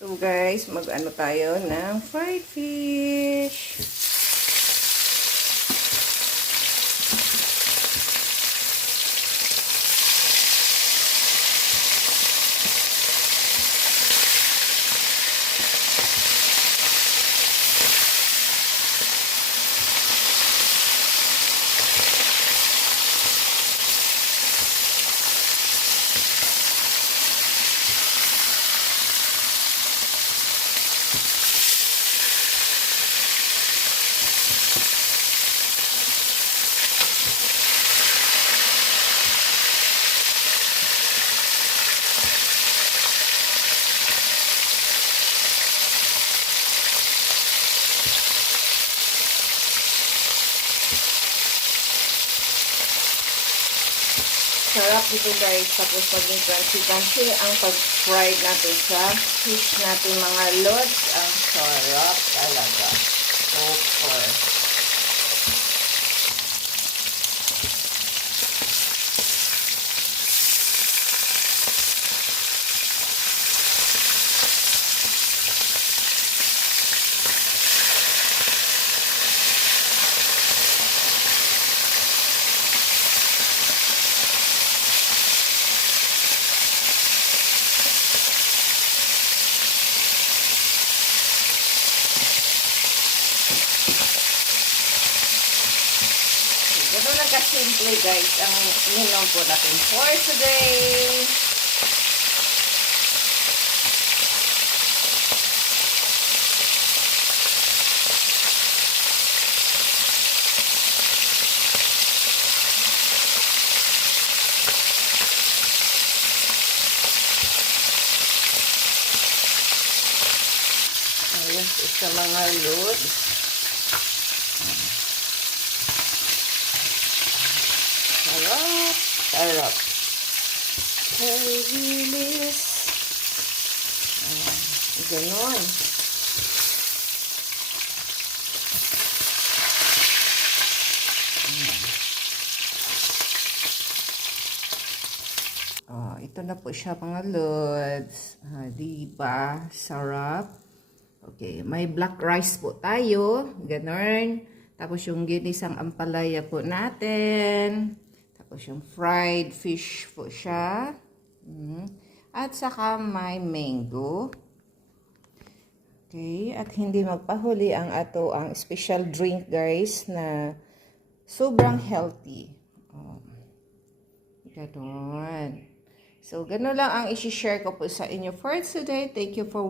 So guys, mag-ano tayo ng fried fish. Sarap dito guys, tapos maging crunchy ang pag-fried natin sa fish natin mga lods. Ang sarap talaga. Super. Ganun lang ka-simple guys ang minom po natin for today. Ayan, sa mga loads. Sarap, sarap. Bilis. Ganon. Ito na po siya mga lods. Diba? Sarap. Okay, may black rice po tayo. Ganon. Tapos yung ginisang ampalaya po natin. Tapos yung fried fish po siya. At saka may mango. Okay, at hindi magpahuli ang ang special drink guys na sobrang healthy. Ganon. So, gano'n lang ang isi-share ko po sa inyo for today. Thank you for